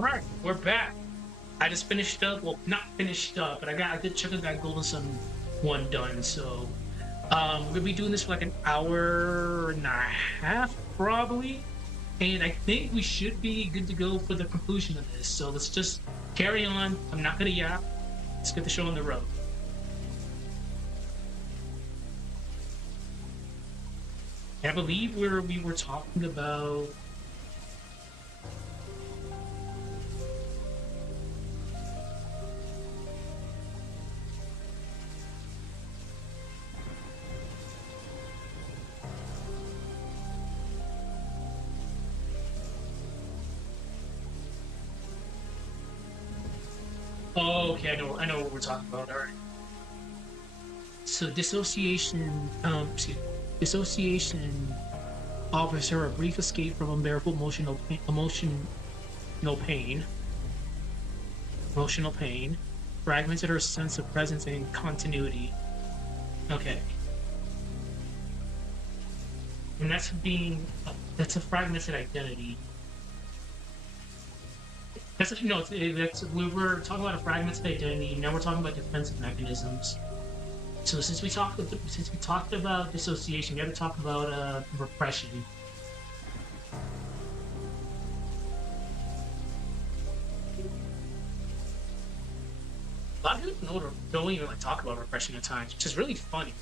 Alright, we're back. I just finished up, well, not finished up, but I did check out that Golden Sun one done. So, we're gonna be doing this for like an hour and a half, probably. And I think we should be good to go for the conclusion of this. So let's just carry on. I'm not gonna yap. Let's get the show on the road. And I believe we were talking about. Oh, okay, I know what we're talking about. All right. So dissociation offers her a brief escape from unbearable pain, emotional pain, fragmented her sense of presence and continuity. Okay, and that's a fragmented identity. That's no, that's we were talking about a fragmented identity. Now we're talking about defensive mechanisms. So since we talked about dissociation, we have to talk about repression. A lot of people don't even like talk about repression at times, which is really funny.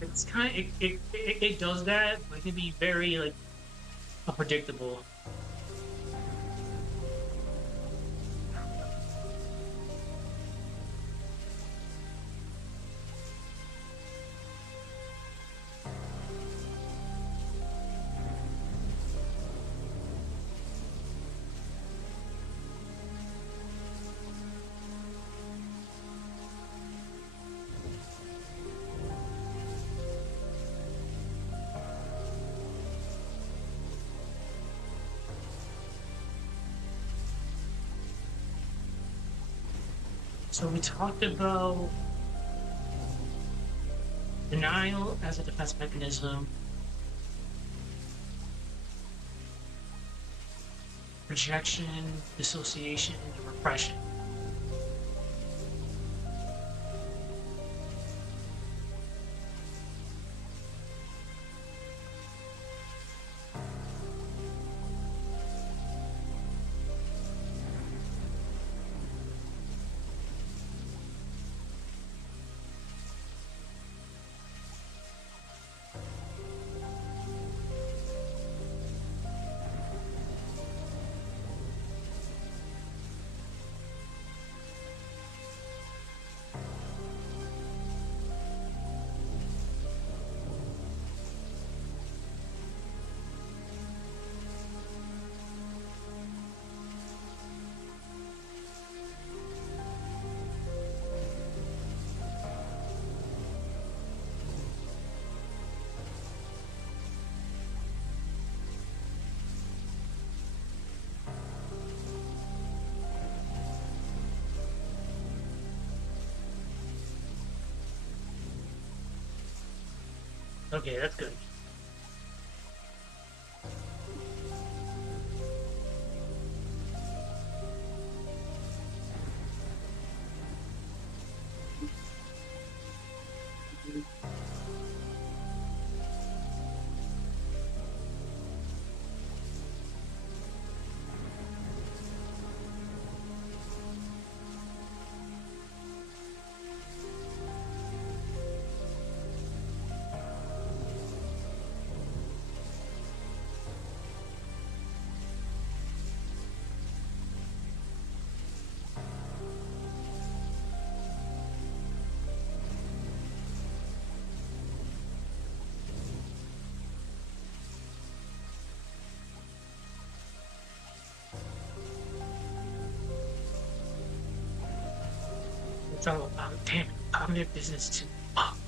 It's kind of it does that, but it can be very like unpredictable. So we talked about denial as a defense mechanism, rejection, dissociation, and repression. Okay, that's good. So, damn it, cognitive business too. Fuck.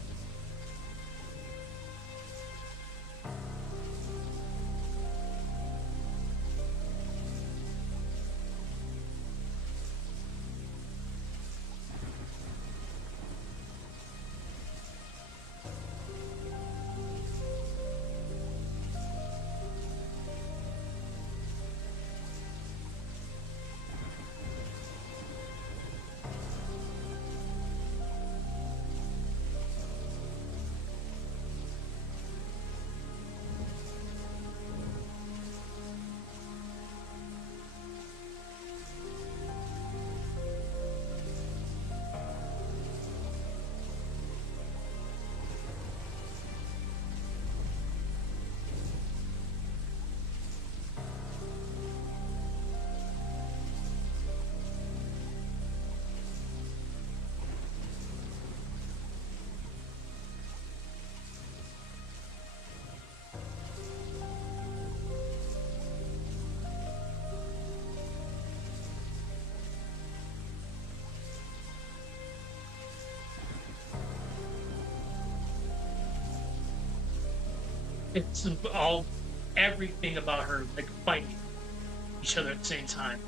It's all everything about her like fighting each other at the same time.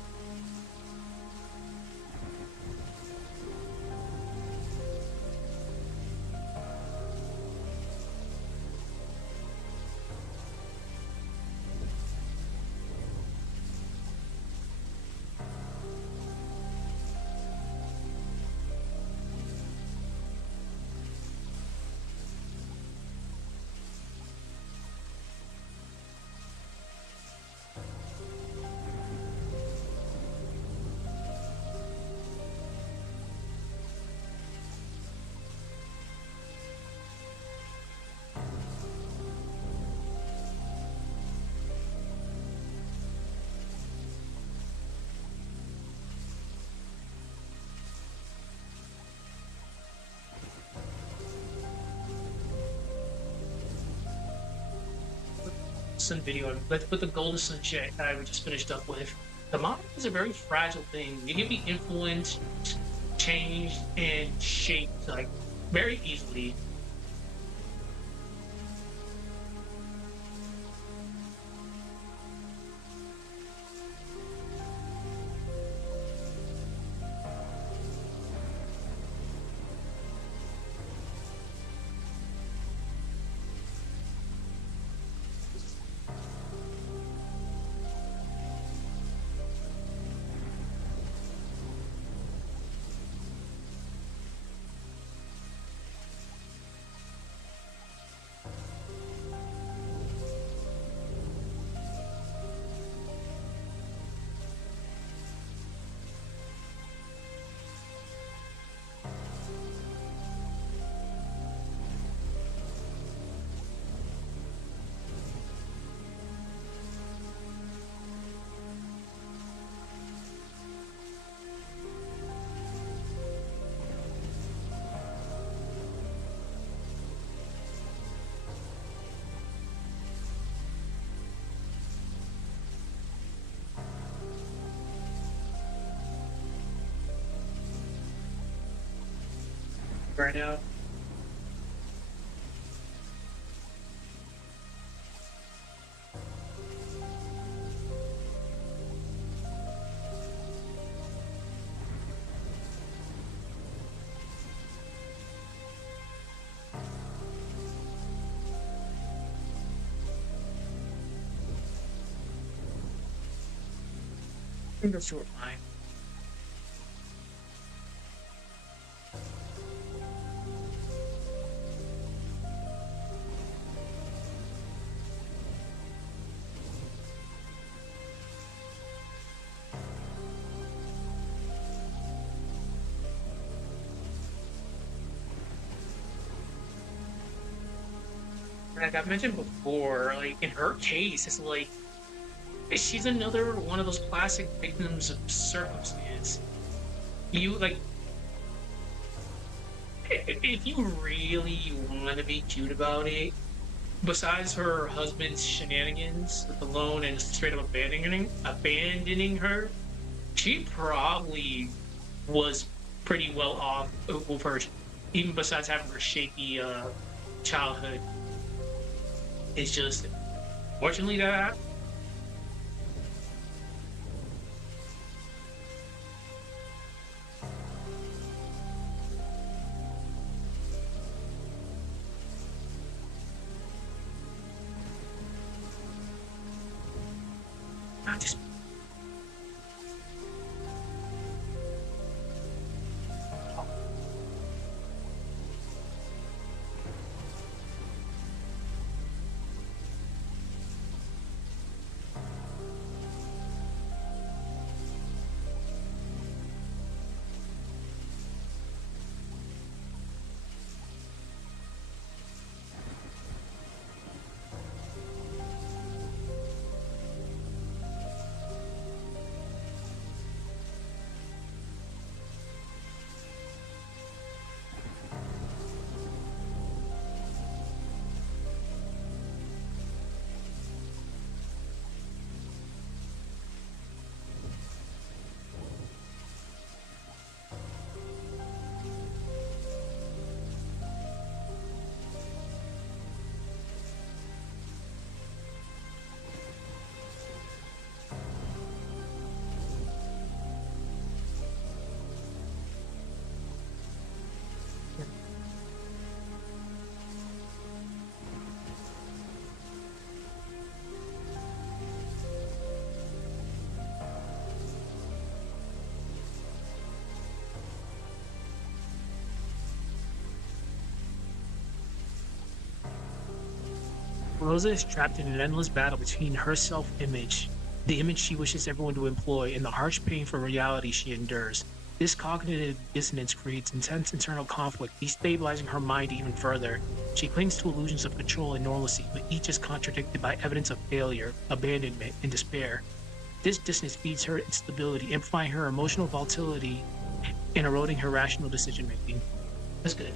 Sun video. Let's put the golden sunshine I just finished up with. The mind is a very fragile thing. It can be influenced, changed, and shaped like very easily. Right now. I think that's short fine. Like I've mentioned before, like in her case, it's like she's another one of those classic victims of circumstance. You like if you really want to be cute about it, besides her husband's shenanigans with the loan and straight up abandoning her, she probably was pretty well off with her, even besides having her shaky childhood. It's just fortunately that I just Rosa is trapped in an endless battle between her self-image, the image she wishes everyone to employ, and the harsh pain for reality she endures. This cognitive dissonance creates intense internal conflict, destabilizing her mind even further. She clings to illusions of control and normalcy, but each is contradicted by evidence of failure, abandonment, and despair. This dissonance feeds her instability, amplifying her emotional volatility and eroding her rational decision making. That's good.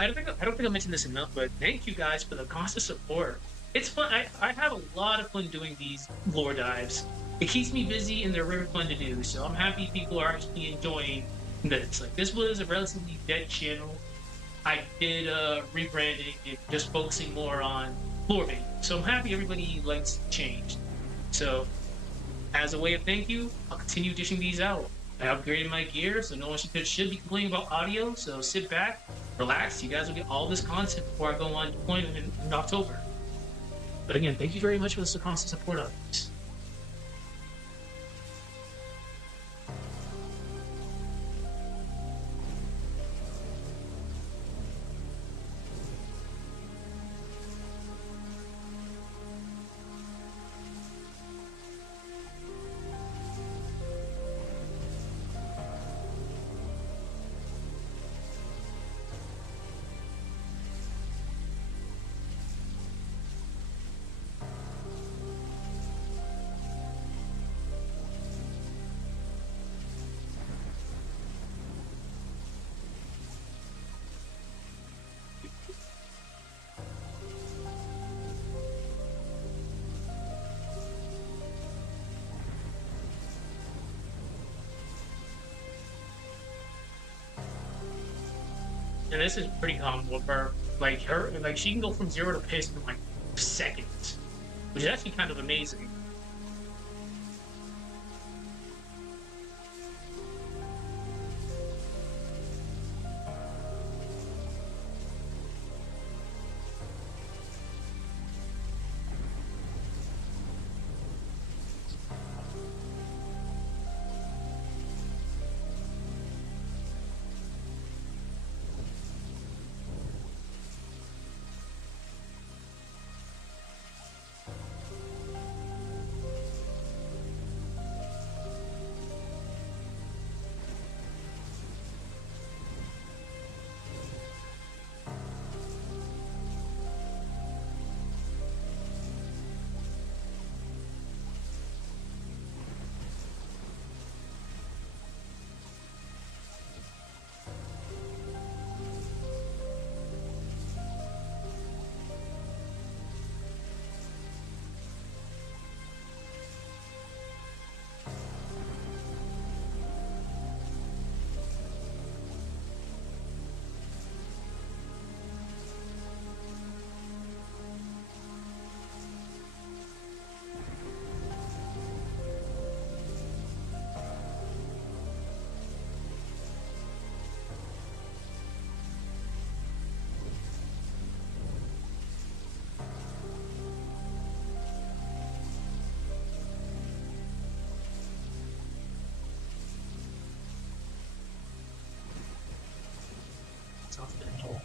I don't think I mentioned this enough, but thank you guys for the constant support. It's fun. I have a lot of fun doing these lore dives. It keeps me busy and they're very fun to do. So I'm happy people are actually enjoying this. Like this was a relatively dead channel. I did rebranding and just focusing more on lore bait. So I'm happy everybody likes the change. So as a way of thank you, I'll continue dishing these out. I upgraded my gear, so no one should be complaining about audio. So sit back, relax. You guys will get all this content before I go on deployment in October. But again, thank you very much for the constant support of this. And this is pretty common with her. Like she can go from zero to piss in like seconds, which is actually kind of amazing. off the wall.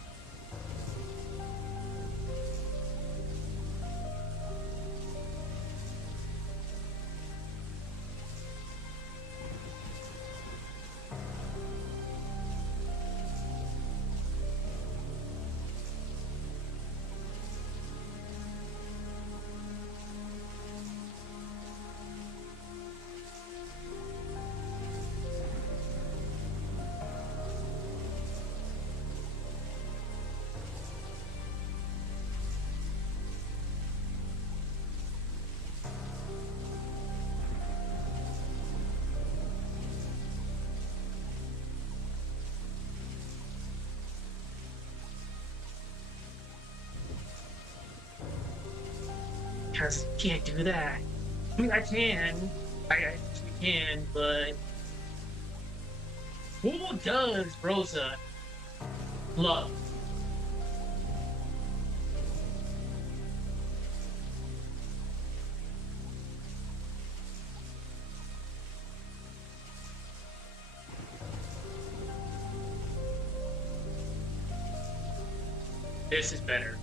Because can't do that. I mean, I can. I actually can, but who does Rosa love? This is better.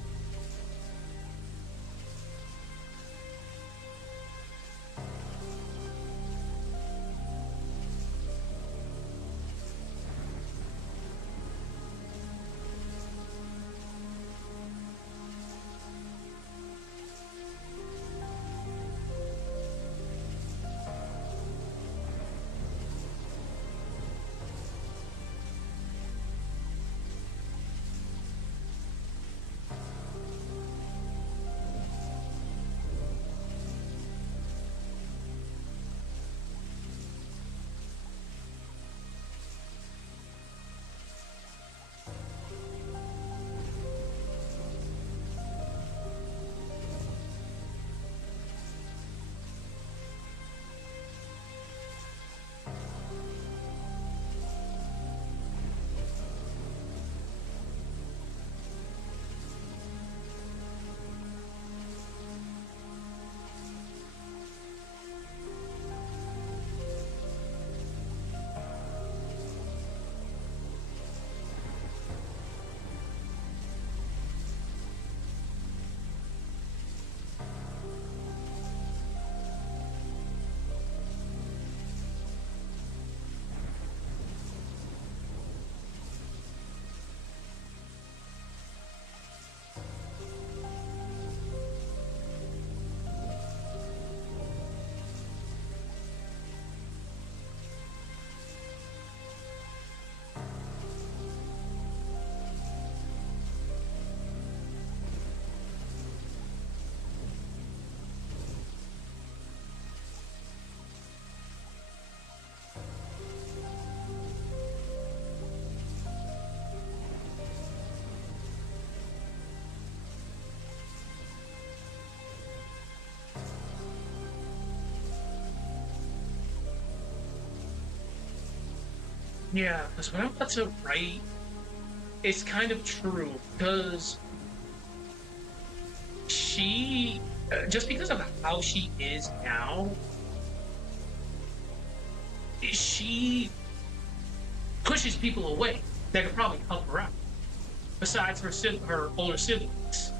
Yeah, because what I'm about to write is kind of true. Because she, just because of how she is now, she pushes people away that could probably help her out. Besides her older siblings.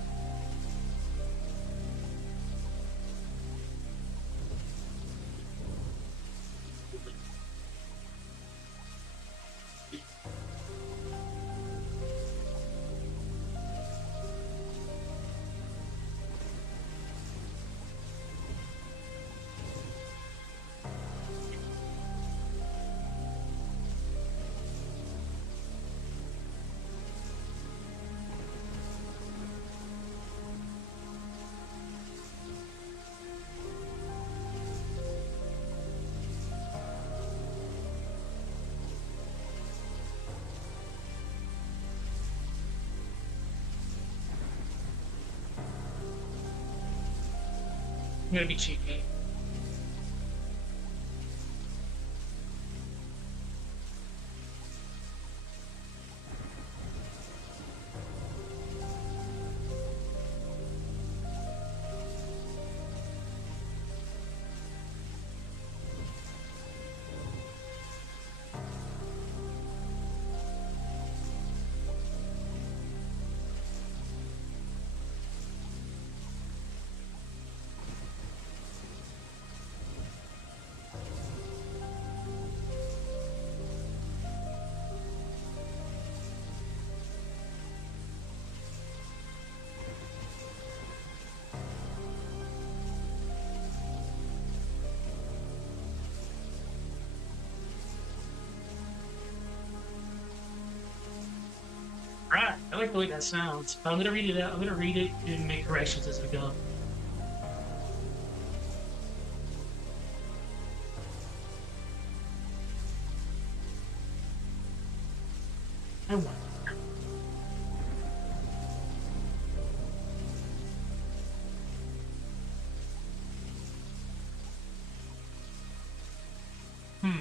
I'm gonna be cheeky. like the way that sounds. I'm gonna read it out. I'm gonna read it and make corrections as we go. I want. Hmm.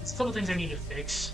There's a couple things I need to fix.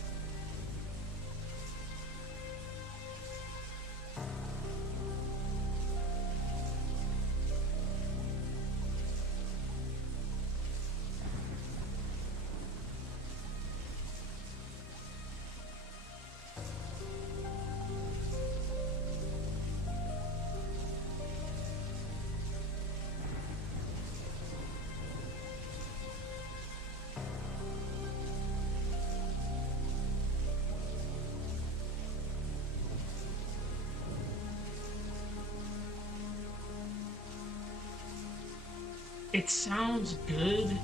It sounds good.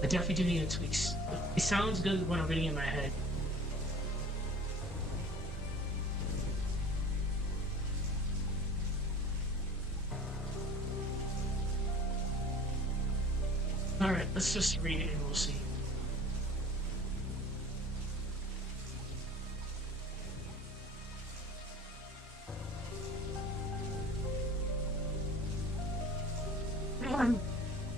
I definitely do need to tweaks. It sounds good when I'm reading in my head. All right, let's just read it and we'll see.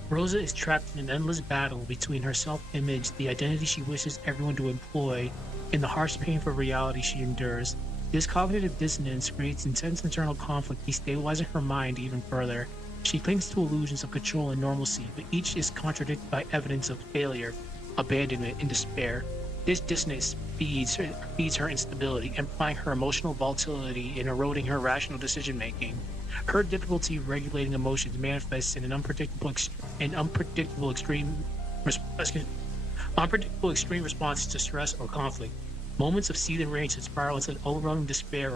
Rosa is trapped in an endless battle between her self-image, the identity she wishes everyone to employ, and the harsh, painful reality she endures. This cognitive dissonance creates intense internal conflict, destabilizing her mind even further. She clings to illusions of control and normalcy, but each is contradicted by evidence of failure, abandonment, and despair. This dissonance feeds her instability, amplifying her emotional volatility and eroding her rational decision-making. Her difficulty regulating emotions manifests in an unpredictable extreme response to stress or conflict. Moments of seething rage that spiral into overwhelming despair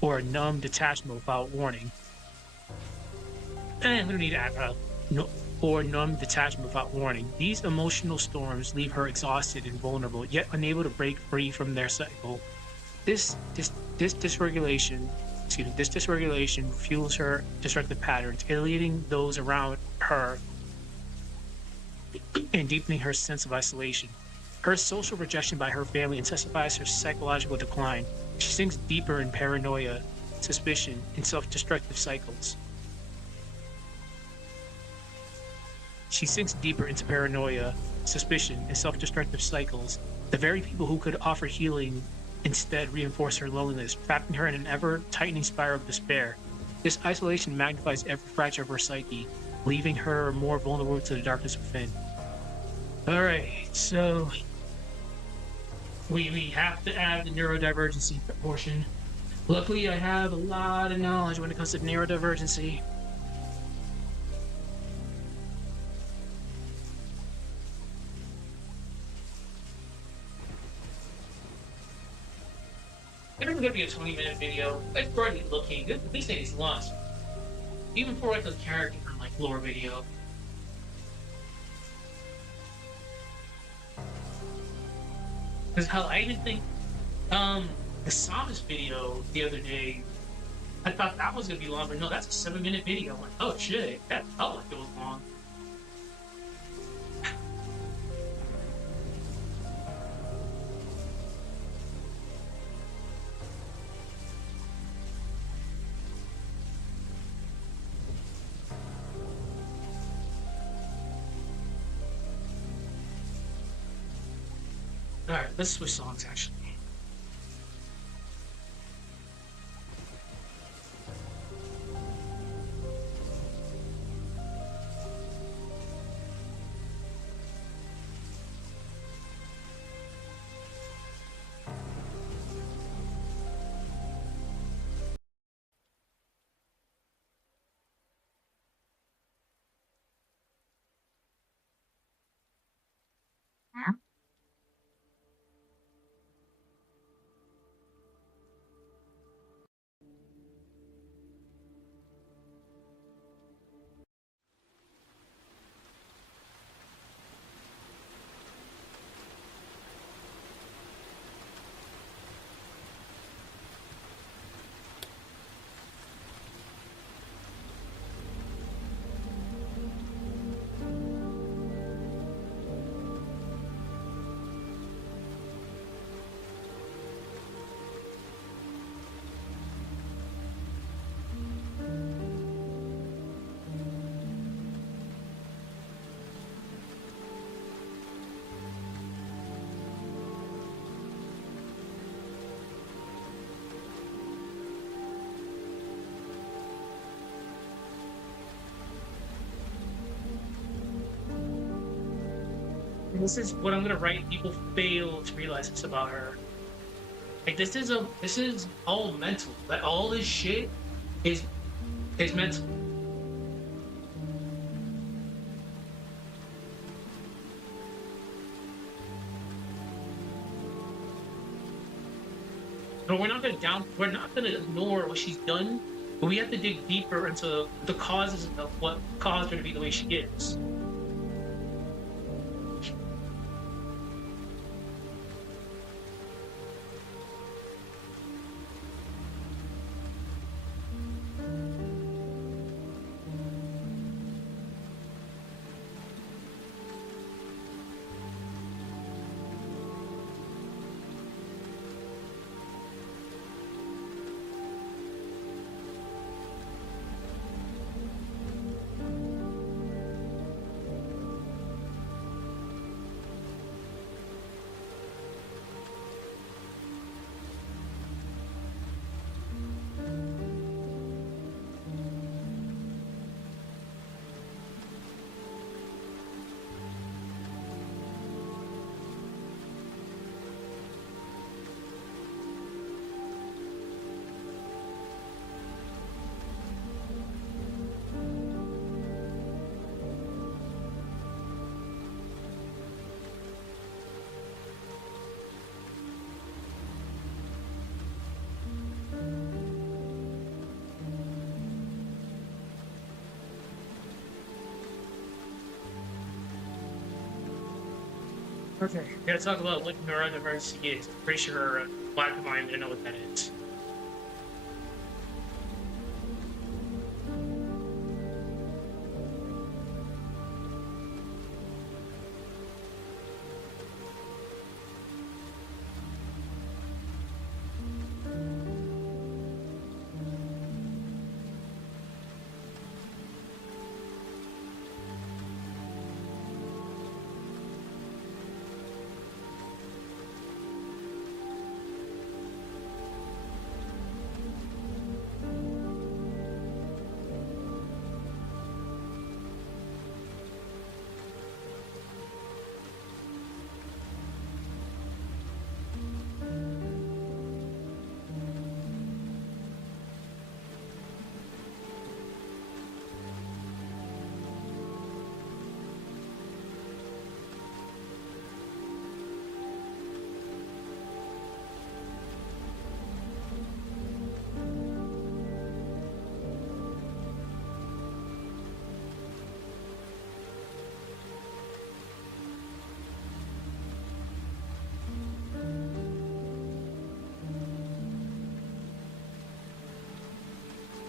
or a numb detachment without warning. We don't need to add no, or numb detachment without warning. These emotional storms leave her exhausted and vulnerable, yet unable to break free from their cycle. This dysregulation, this dysregulation fuels her destructive patterns, alienating those around her and deepening her sense of isolation. Her social rejection by her family intensifies her psychological decline. She sinks deeper in paranoia, suspicion, and self-destructive cycles. She sinks deeper into paranoia, suspicion, and self-destructive cycles. The very people who could offer healing instead reinforce her loneliness, trapping her in an ever-tightening spiral of despair. This isolation magnifies every fracture of her psyche, leaving her more vulnerable to the darkness within. All right, so we have to add the neurodivergency portion. Luckily, I have a lot of knowledge when it comes to neurodivergency. It's going to be a 20-minute video. It's already looking good. At least it's launched. Even for like the character from like lore video. Because hell, I even think the Samus video the other day, I thought that was gonna be long, but no, that's a 7-minute video. I'm like, oh shit, that felt like it was long. All right, let's switch songs actually. This is what I'm gonna write. People fail to realize this about her. Like this is all mental. Like all this shit is is mental. But we're not gonna ignore what she's done, but we have to dig deeper into the causes of what caused her to be the way she is. Okay, we gotta talk about what neurodiversity is. I'm pretty sure black of mine didn't know what that is.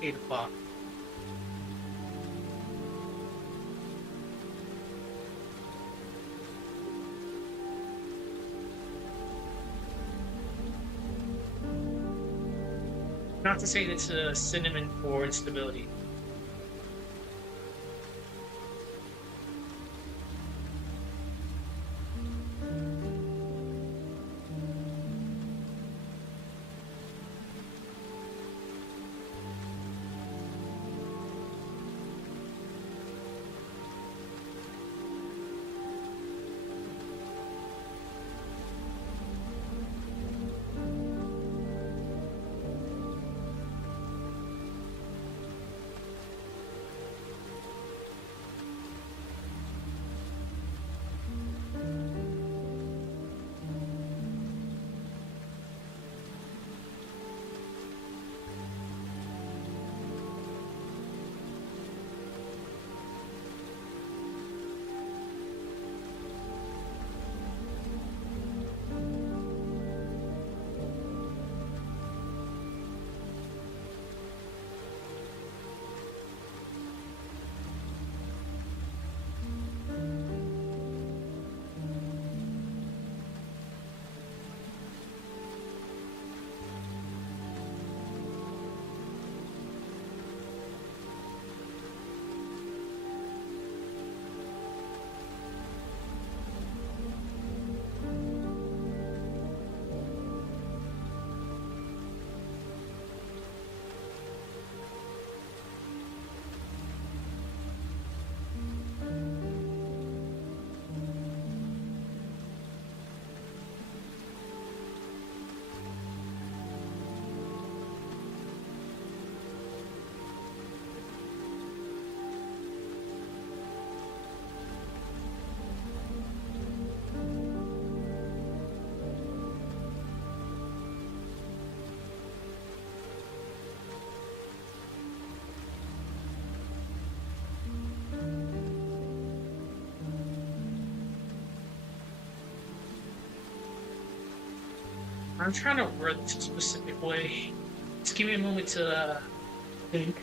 Eight o'clock. Not to say it's a synonym for instability. I'm trying to word this a specific way. Just give me a moment to think.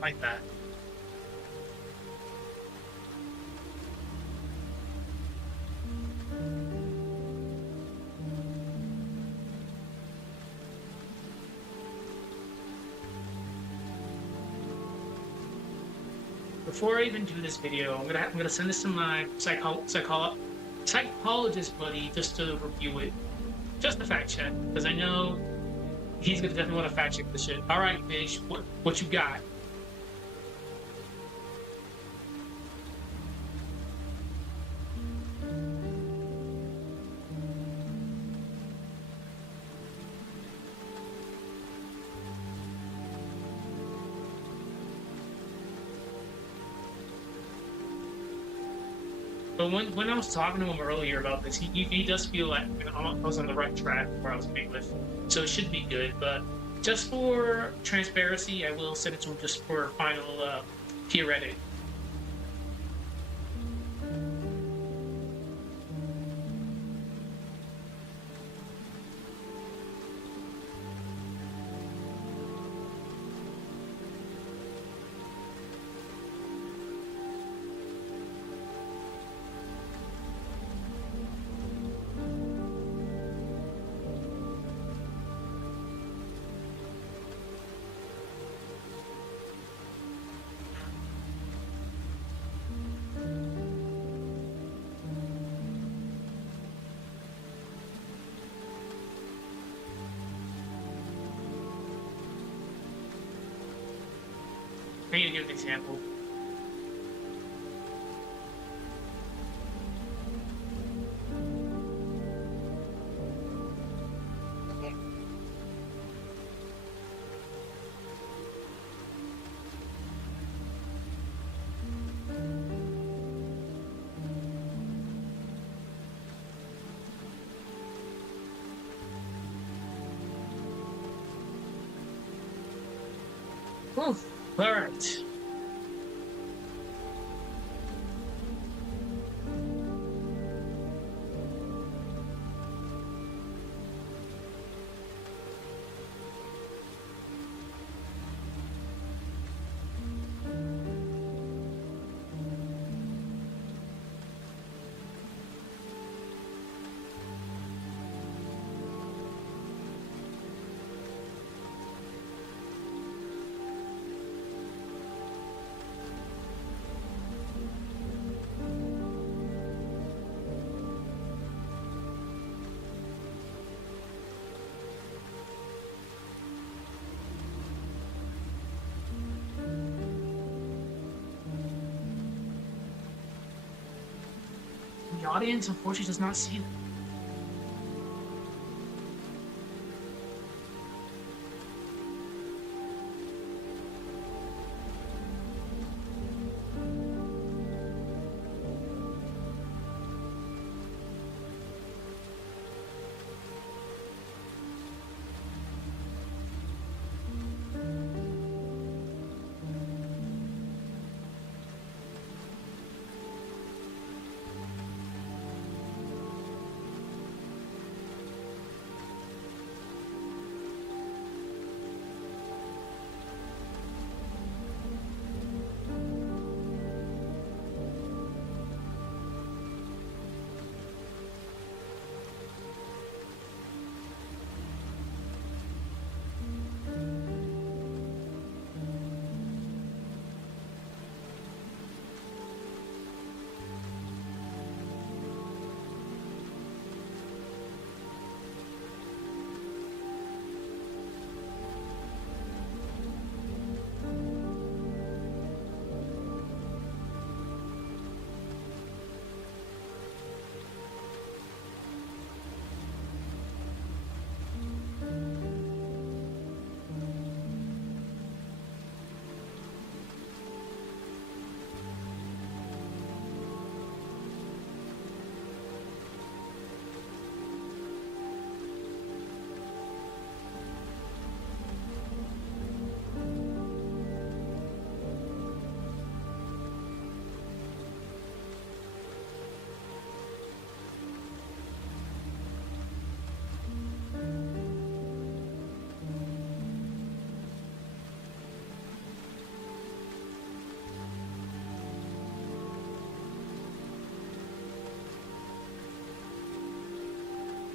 Like that. Before I even do this video, I'm gonna send this to my psychologist buddy just to review it, just to fact check, because I know he's gonna definitely want to fact check the shit. All right, bitch, what you got? But when I was talking to him earlier about this, he does feel like I was on the right track where I was being with, so it should be good. But just for transparency, I will send it to him just for final peer edit. I need to give an example. Oof. All right. The audience unfortunately does not see that.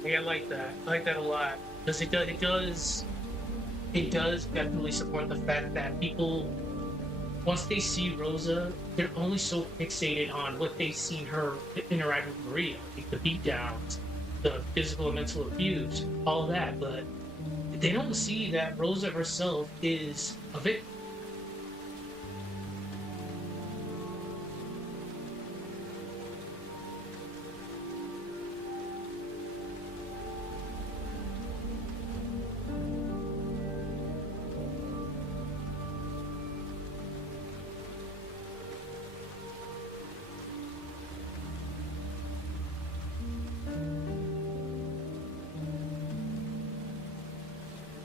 Yeah, I like that. I like that a lot because it does definitely support the fact that people once they see Rosa, they're only so fixated on what they've seen her interact with Maria, like the beatdowns, the physical and mental abuse, all that, but they don't see that Rosa herself is a victim.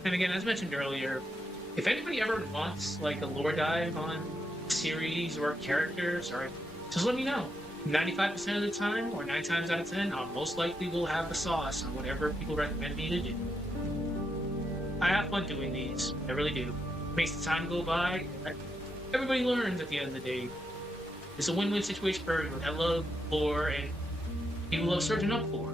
And again, as mentioned earlier, if anybody ever wants like a lore dive on series or characters, or just let me know. 95% of the time, or 9 times out of 10, I'll most likely will have the sauce on whatever people recommend me to do. I have fun doing these. I really do. Makes the time go by. Everybody learns at the end of the day. It's a win-win situation for everyone. I love lore and people love searching up for.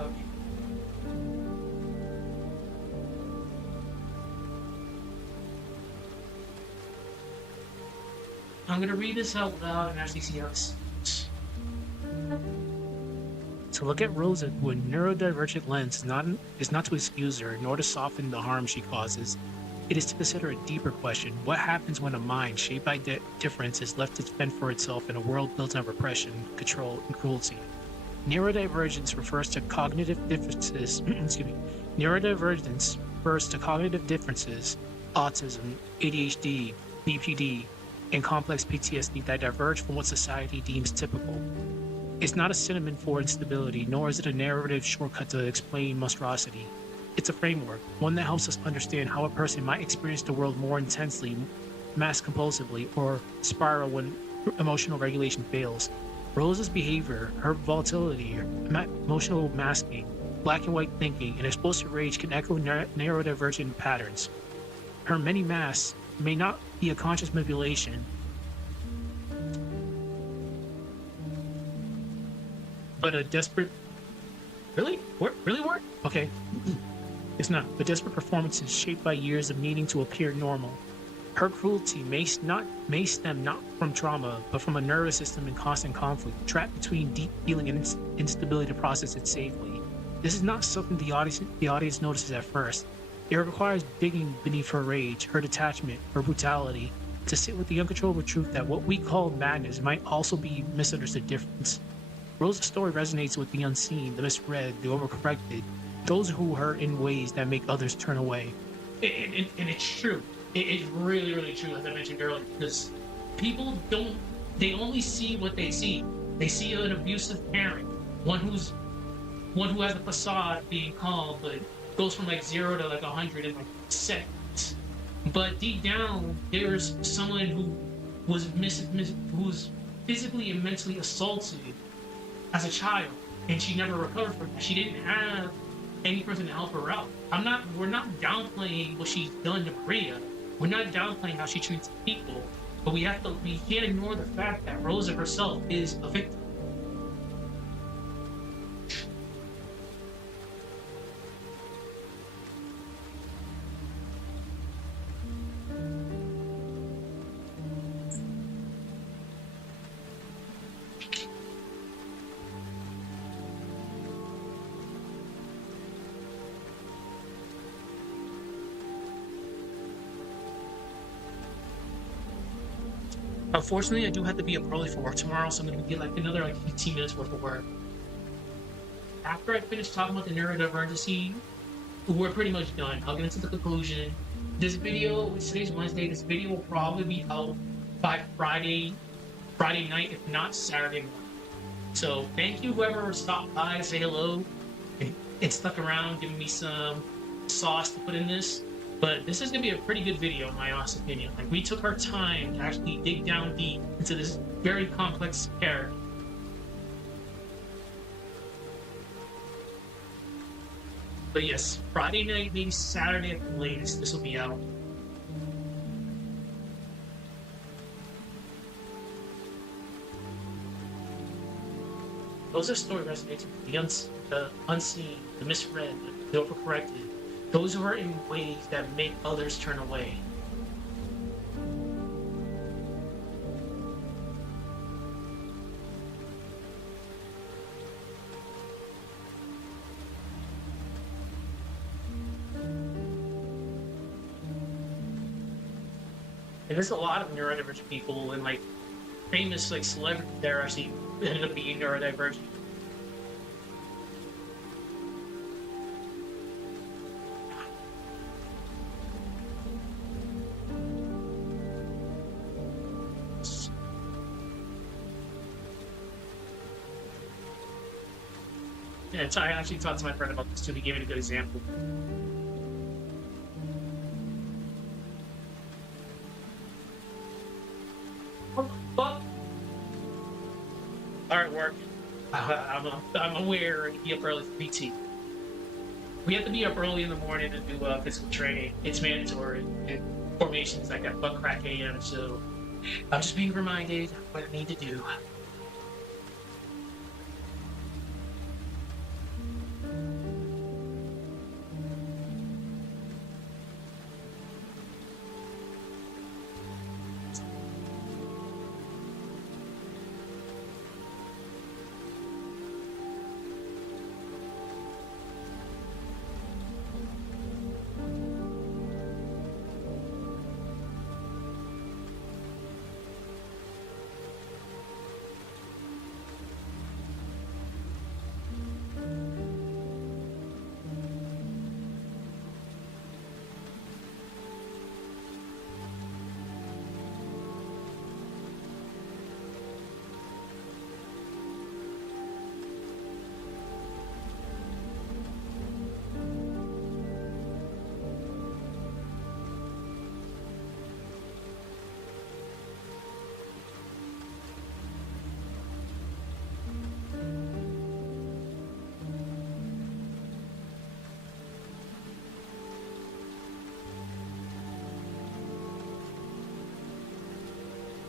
Okay. I'm gonna read this out loud and actually see how this sounds. To look at Rosa through a neurodivergent lens is not to excuse her, nor to soften the harm she causes. It is to consider a deeper question: what happens when a mind shaped by difference is left to fend for itself in a world built on repression, control, and cruelty? Neurodivergence refers to cognitive differences. Excuse me. Neurodivergence refers to cognitive differences, autism, ADHD, BPD, and complex PTSD that diverge from what society deems typical. It's not a synonym for instability, nor is it a narrative shortcut to explain monstrosity. It's a framework, one that helps us understand how a person might experience the world more intensely, mask compulsively, or spiral when emotional regulation fails. Rosa's behavior, her volatility, her emotional masking, black and white thinking, and explosive rage can echo neurodivergent patterns. Her many masks may not be a conscious manipulation, but a desperate. Really? Really work? Okay. It's not. But desperate performances shaped by years of needing to appear normal. Her cruelty may stem not from trauma, but from a nervous system in constant conflict, trapped between deep feeling and instability to process it safely. This is not something the audience notices at first. It requires digging beneath her rage, her detachment, her brutality, to sit with the uncontrollable truth that what we call madness might also be misunderstood difference. Rosa's story resonates with the unseen, the misread, the overcorrected, those who hurt in ways that make others turn away. And it's true. It's really, really true, as I mentioned earlier, because people don't, they only see what they see. They see an abusive parent, one who has a facade being calm, but goes from like 0 to like 100 in like seconds. But deep down, there's someone who who's physically and mentally assaulted as a child, and she never recovered from that. She didn't have any person to help her out. We're not downplaying what she's done to Maria. We're not downplaying how she treats people, but we can't ignore the fact that Rosa herself is a victim. Unfortunately, I do have to be up early for work tomorrow, so I'm going to get like another like 15 minutes worth of work. After I finish talking about the neurodivergency, we're pretty much done. I'll get into the conclusion. This video, today's Wednesday, this video will probably be out by Friday night, if not Saturday morning. So thank you whoever stopped by to say hello and stuck around, giving me some sauce to put in this. But this is going to be a pretty good video, in my honest opinion. Like, we took our time to actually dig down deep into this very complex character. But yes, Friday night, maybe Saturday at the latest, this will be out. Rosa's story resonates with the unseen, the misread, the overcorrected, Those were in ways that make others turn away. And there's a lot of neurodivergent people and like famous like celebrities that are actually ended up being neurodivergent. And so I actually talked to my friend about this too. He gave me a good example. What the fuck? All right, work. I'm aware to be up early for PT. We have to be up early in the morning to do physical training. It's mandatory. And formations like at butt crack AM. So I'm just being reminded what I need to do.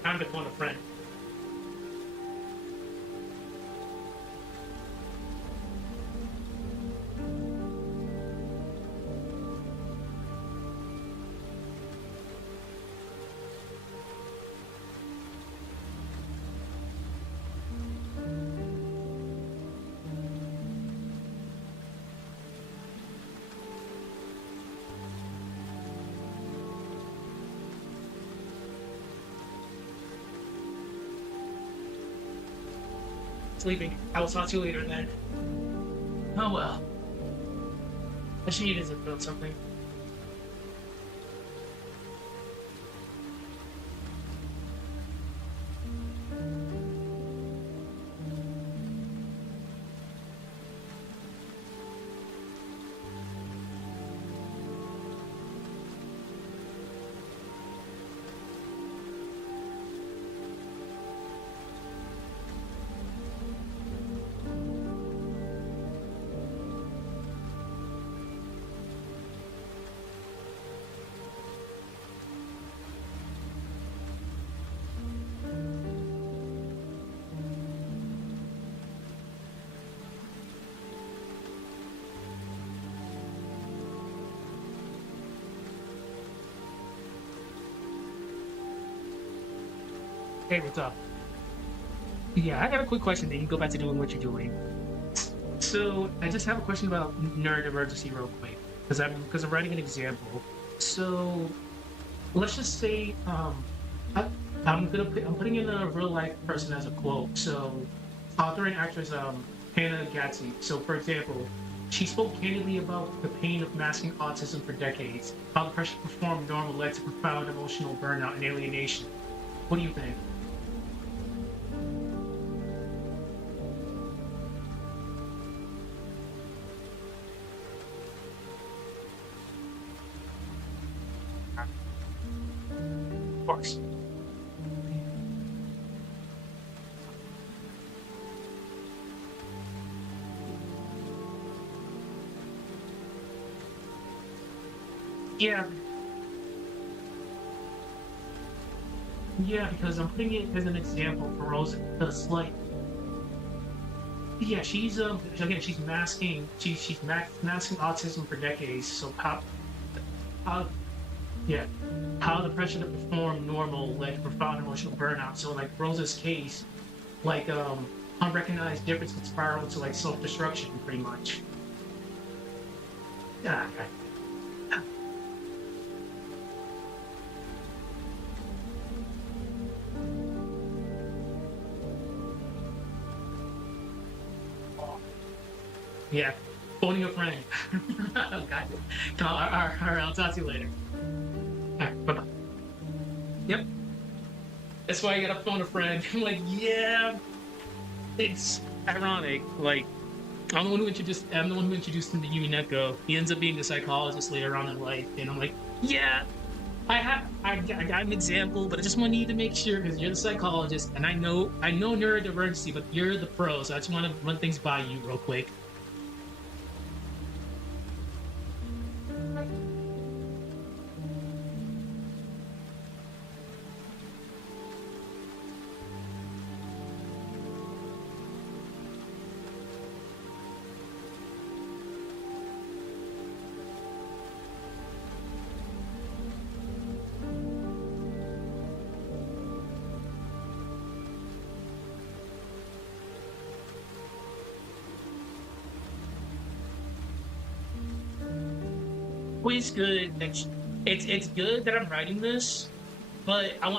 Time to phone a friend. Sleeping. I will talk to you later then. Oh well. I should need to build something. Hey, what's up? Yeah, I got a quick question. Then you go back to doing what you're doing. So I just have a question about neurodivergency real quick because I'm writing an example. So let's just say I, I'm putting in a real life person as a quote. So author and actress Hannah Gatsby. So for example, she spoke candidly about the pain of masking autism for decades, how the pressure to perform normal led to profound emotional burnout and alienation. What do you think? Of course. Yeah, yeah, because I'm putting it as an example for Rosa. Because, like, yeah, she's again, she's masking, masking autism for decades. So how yeah, how the pressure to perform normal led to profound emotional burnout. So like Rosa's case, like unrecognized difference can spiral to like self destruction, pretty much. Yeah, yeah. Phoning a friend. Oh god. All right, I'll talk to you later. All right, bye bye. Yep. That's why you gotta phone a friend. I'm like, yeah, it's ironic. Like, I'm the one who introduced him to Umineko. He ends up being a psychologist later on in life, and I'm like, yeah, I got an example, but I just want you to make sure because you're the psychologist, and I know neurodiversity, but you're the pro, so I just want to run things by you real quick. Always good. It's good that I'm writing this, but I'm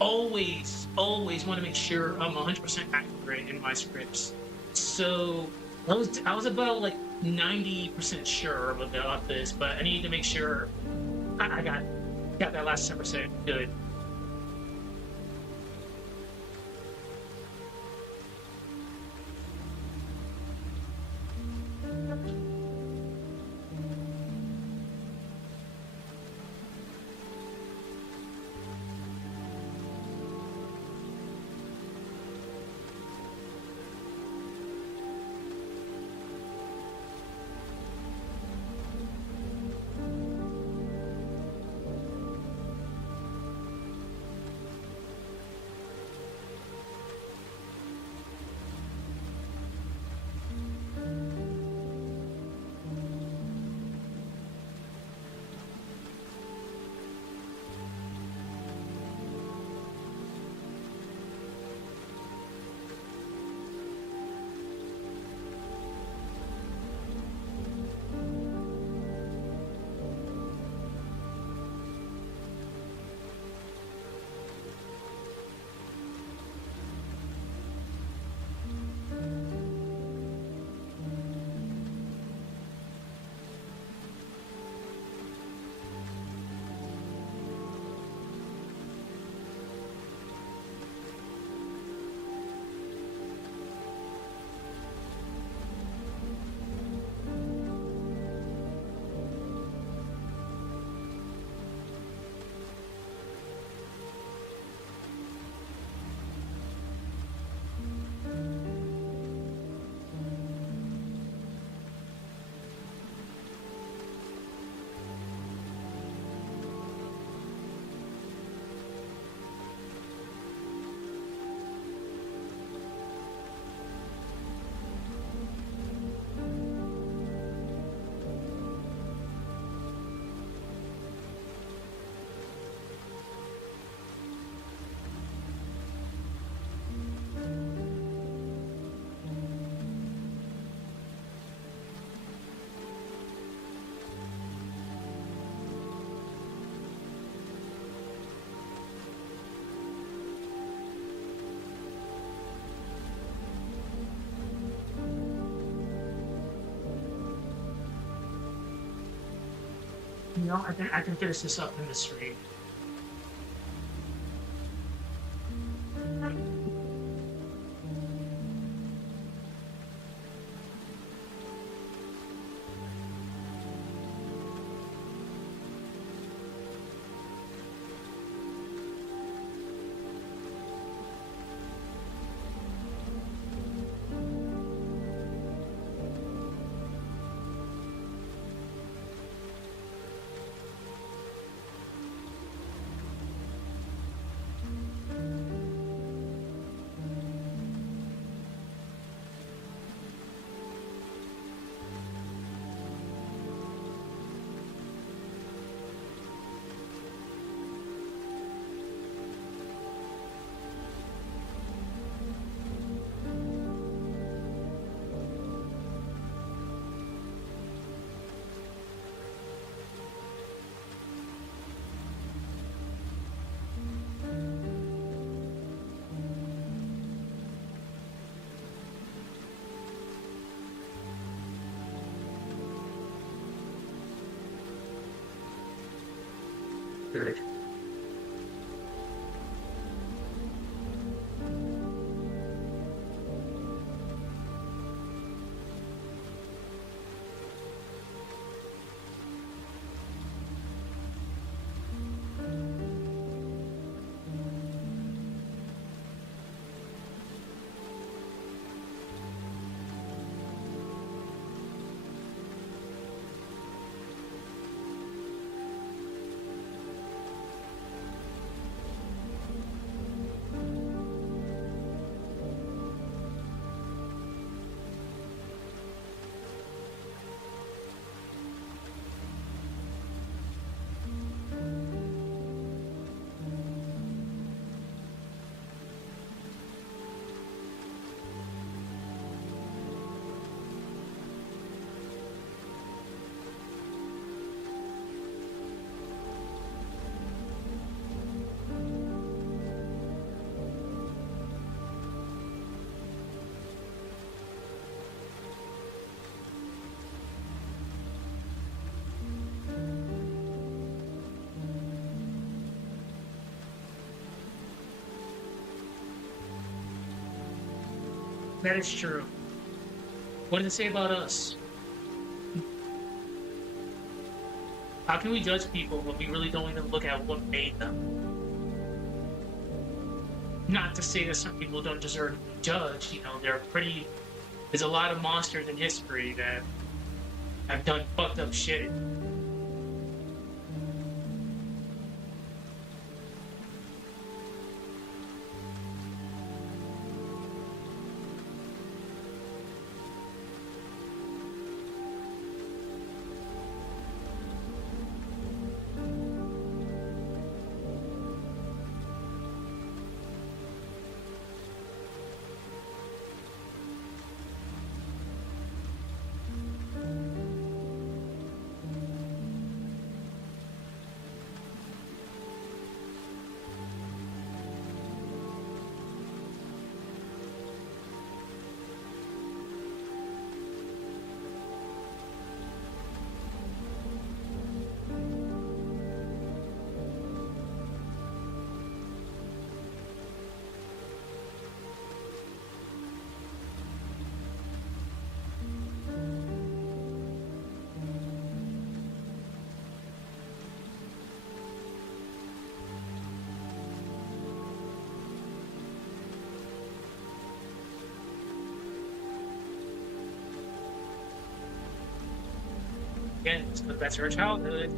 always want to make sure I'm 100% accurate in my scripts. So I was about like 90% sure about this, but I need to make sure I got that last 10% good. You know, I can finish this up in the stream. good. That is true. What does it say about us? How can we judge people when we really don't even look at what made them? Not to say that some people don't deserve to be judged. You know, they're pretty. There's a lot of monsters in history that have done fucked up shit. Again, it's because that's her childhood.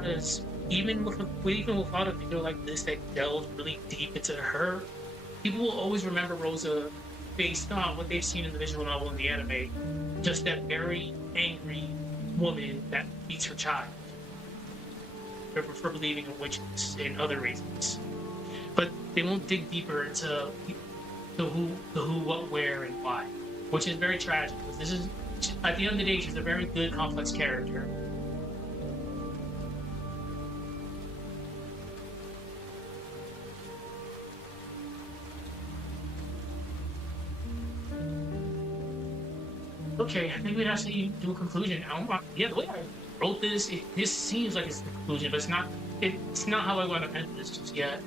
Because even without a video like this that delves really deep into her, people will always remember Rosa based on what they've seen in the visual novel and the anime. Just that very angry woman that beats her child for believing in witches and other reasons. But they won't dig deeper into the who, what, where, and why, which is very tragic. Because this is, at the end of the day, she's a very good, complex character. Okay, I think we'd actually do a conclusion. Yeah, the way I wrote this, this seems like it's the conclusion, but it's not. It's not how I want to end this just yet.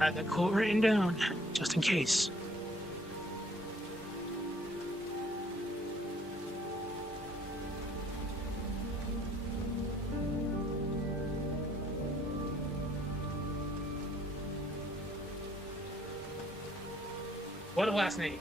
I had that quote written down just in case. What a last name.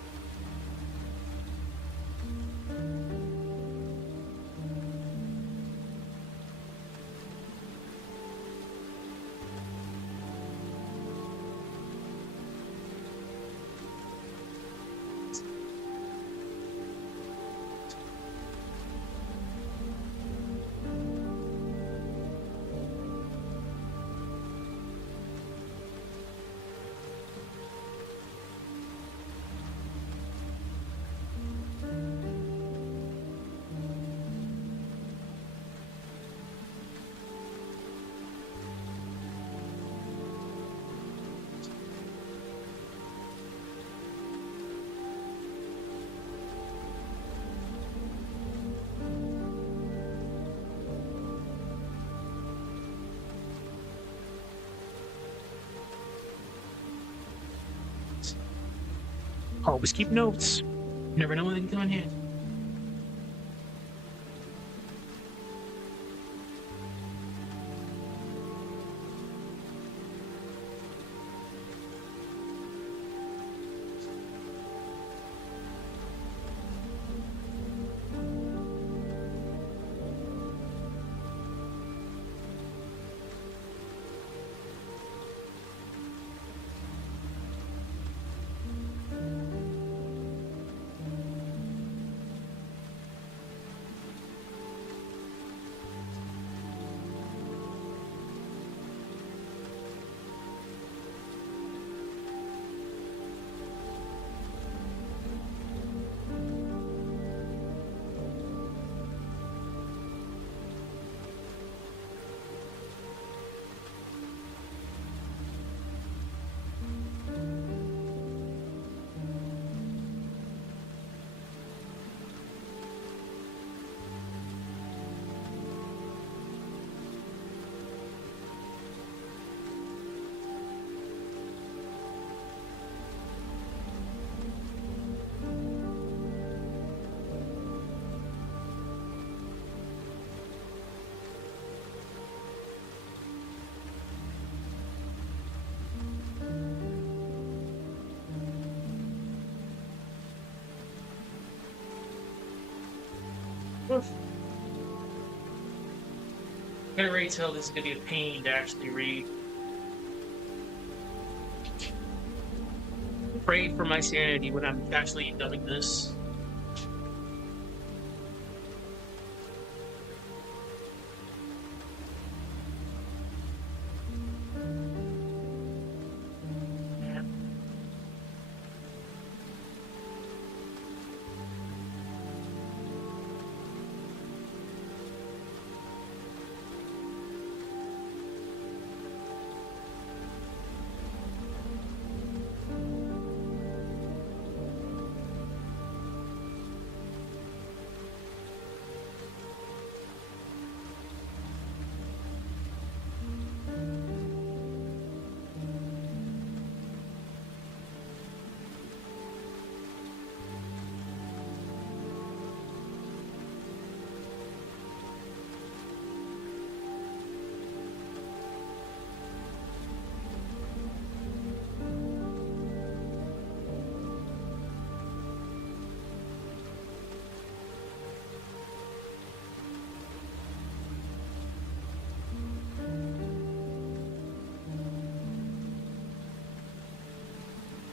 Always keep notes. You never know when they can come in handy. I can already tell this is gonna be a pain to actually read. Pray for my sanity when I'm actually dubbing this.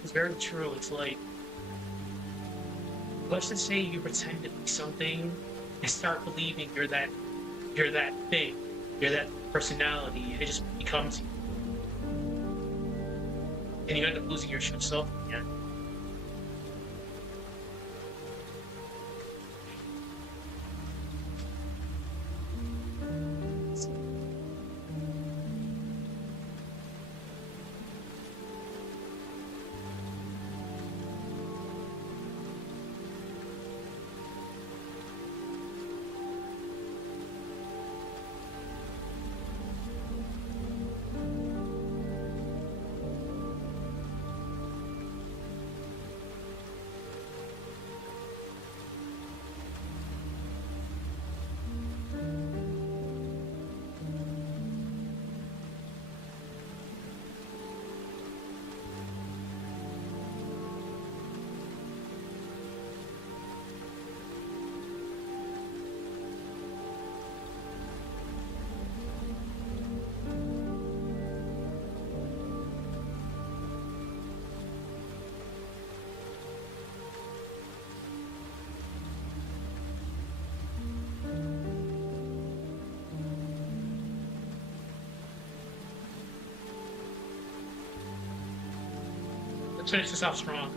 It's very true. It's like, let's just say you pretend to be something and start believing you're that thing, you're that personality, and it just becomes you. And you end up losing your true self again. Let's finish this off strong.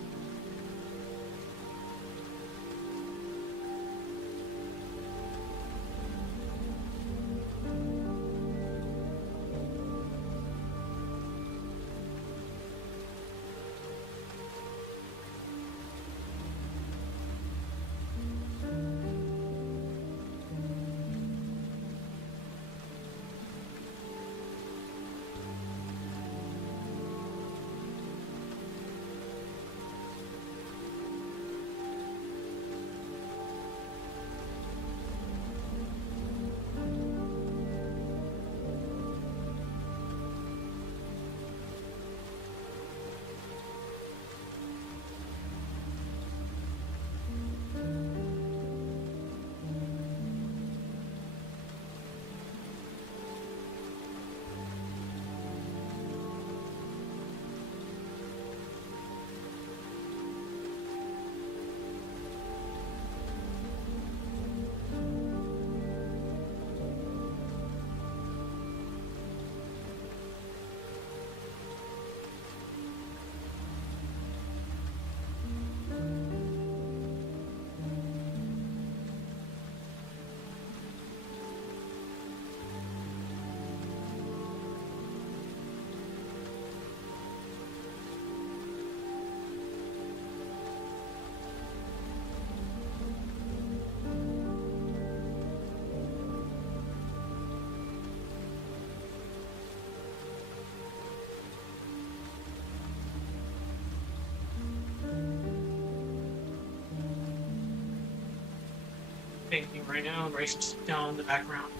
Thinking right now and racing down in the background.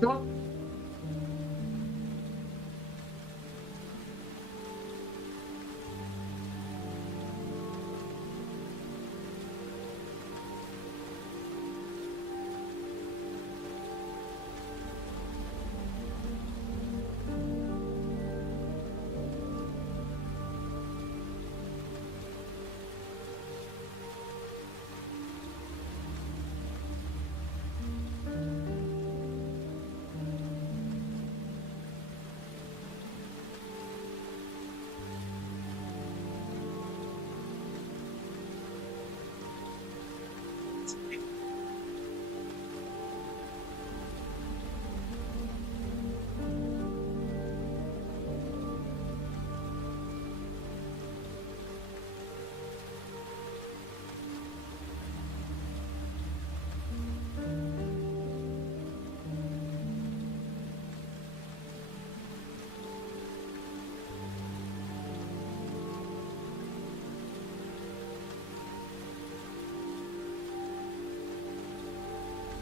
Well,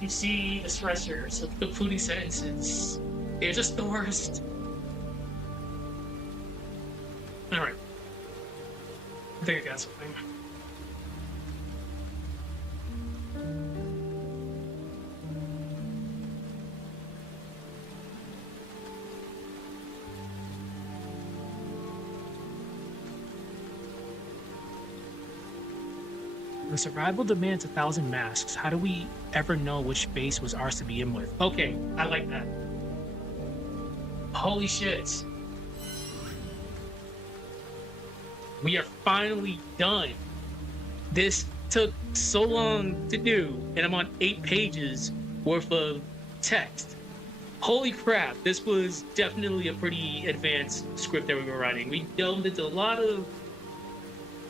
you see the stressors of concluding sentences. They're just the worst. All right. I think I got something. The survival demands 1,000 masks. How do we ever know which base was ours to begin with? Okay, I like that. Holy shit. We are finally done. This took so long to do, and I'm on 8 pages worth of text. Holy crap, this was definitely a pretty advanced script that we were writing. We delved into a lot of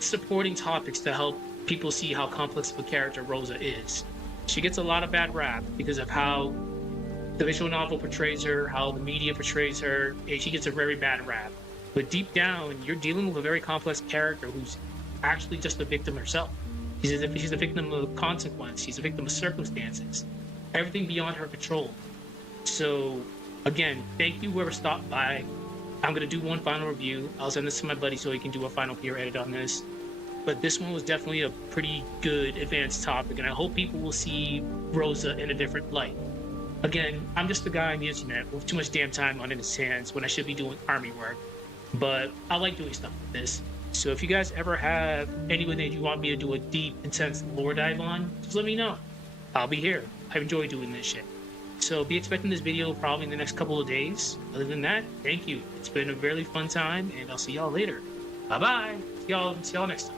supporting topics to help people see how complex of a character Rosa is. She gets a lot of bad rap because of how the visual novel portrays her, how the media portrays her, and she gets a very bad rap. But deep down, you're dealing with a very complex character who's actually just a victim herself. She's a victim of consequence. She's a victim of circumstances. Everything beyond her control. So, again, thank you whoever stopped by. I'm going to do one final review. I'll send this to my buddy so he can do a final peer edit on this. But this one was definitely a pretty good advanced topic, and I hope people will see Rosa in a different light. Again, I'm just a guy on the internet with too much damn time on his hands when I should be doing army work. But I like doing stuff like this. So if you guys ever have anyone that you want me to do a deep, intense lore dive on, just let me know. I'll be here. I enjoy doing this shit. So be expecting this video probably in the next couple of days. Other than that, thank you. It's been a really fun time, and I'll see y'all later. Bye-bye. See y'all next time.